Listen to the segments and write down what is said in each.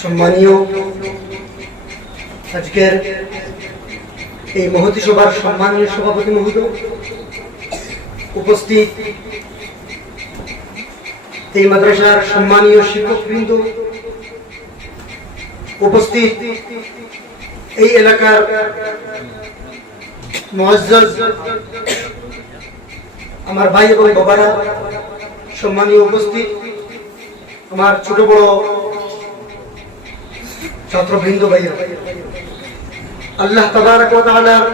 সম্মানীয় আজকের এই মহতী সভার সম্মানীয় সভাপতি মহোদয়, উপস্থিত এই মাদ্রাসার সম্মানীয় শিক্ষকবৃন্দ, উপস্থিত এই এলাকার মুআজ্জাজ আমার ভাই এবং বাবারা, সম্মানীয় উপস্থিত আমার ছোট বড় ছাত্রবৃন্দ ভাইয়া, আল্লাহ তাবারক ওয়া তাআলার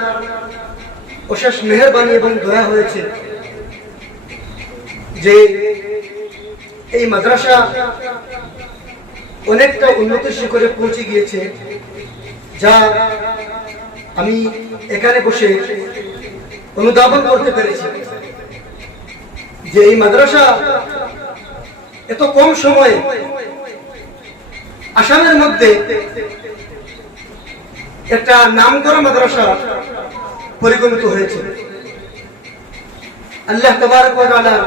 অশেষ মেহেরবানি এবং দয়া হয়েছে যে এই মাদ্রাসা অনেকটা উন্নতির শিখরে পৌঁছে গিয়েছে, যা আমি এখানে বসে অনুধাবন করতে পেরেছি যে এই মাদ্রাসা এত কম সময়ে আসামের মধ্যে একটা নামকরা মাদ্রাসা পরিগণিত হয়েছে। আল্লাহ তাবারক ওয়া তাআলার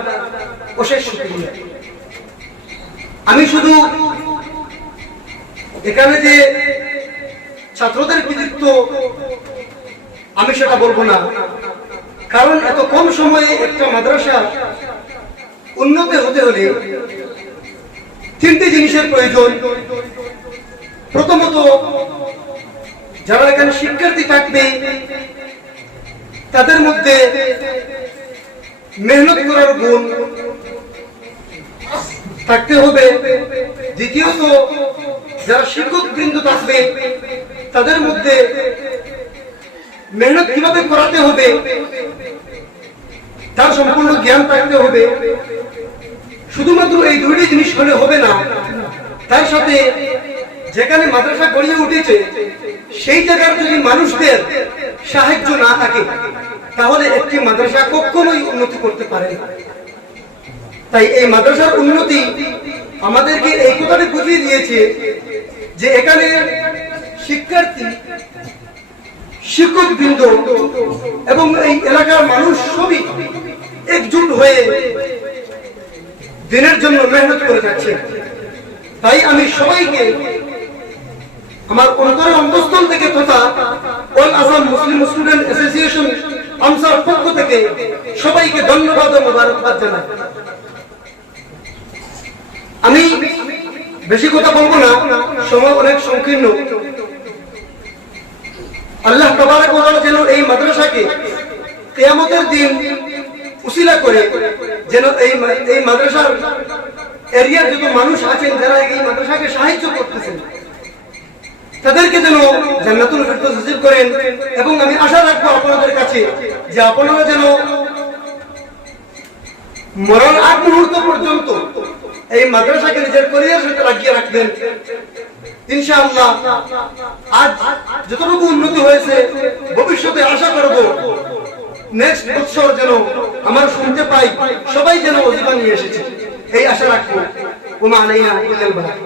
অশেষ শুকরিয়া। আমি শুধু এখানে যে ছাত্রদের কৃতিত্ব আমি সেটা বলবো না, কারণ এত কম সময়ে একটা মাদ্রাসা উন্নত হতে হলে তিনটি জিনিসের প্রয়োজন। প্রথমত, যারা এখানে শিক্ষার্থী থাকবে তাদের মধ্যে মেহনত করার গুণ থাকতে হবে। দ্বিতীয়ত, যারা শিক্ষক বৃন্দ থাকবে তাদের মধ্যে মেহনত কিভাবে করাতে হবে তার সম্পূর্ণ জ্ঞান থাকতে হবে। শুধুমাত্র এই দুইটি জিনিস হলে হবে না, তার সাথে যেখানে মাদ্রাসা গড়িয়ে উঠেছে সেই জায়গার যদি মানুষদের সাহায্য না থাকে তাহলে একটি মাদ্রাসা কখনোই উন্নতি করতে পারে না। তাই এই মাদ্রাসার উন্নতি আমাদেরকে এই কথাটি বুঝিয়ে দিয়েছে যে এখানে শিক্ষার্থী, শিক্ষকবৃন্দ এবং এই এলাকার মানুষ সবই একজুট হয়ে দিনের জন্য মেহনত করে যাচ্ছে। তাই আমি সবাইকে আমার অন্তরের অন্তঃস্থল থেকে তথা all Assam Muslim student association আমসার পক্ষ থেকে সবাইকে ধন্যবাদ ও মোবারকবাদ জানাই। আমি বেশি কথা বলবো না, সময় অনেক সংকীর্ণ। আল্লাহ তাবারক ওয়া তাআলা যেন এই মাদ্রাসাকে কিয়ামতের দিন উসিলা করে যেন এই মাদ্রাসার এরিয়ার যত মানুষ আছেন যারা এই মাদ্রাসাকে সাহায্য করতেছেন তাদেরকে যেন জান্নাতুল ফিরদৌস নসিব করেন। এবং আমি আশা রাখবো আপনাদের কাছে যে আপনারা যেন মরণ আগ মুহূর্ত পর্যন্ত এই মাদ্রাসাকে নিজের ক্যারিয়ারের সাথে লাগিয়ে রাখবেন। ইনশাআল্লাহ আজ যতটুকু উন্নতি হয়েছে ভবিষ্যতে আশা করব নেক্সট বছর যেন আমরা শুনতে পাই সবাই যেন ওজিফা নিয়ে এসেছে, এই আশা রাখবো। ওমা আলাইনা ইল্লাল বালাগ।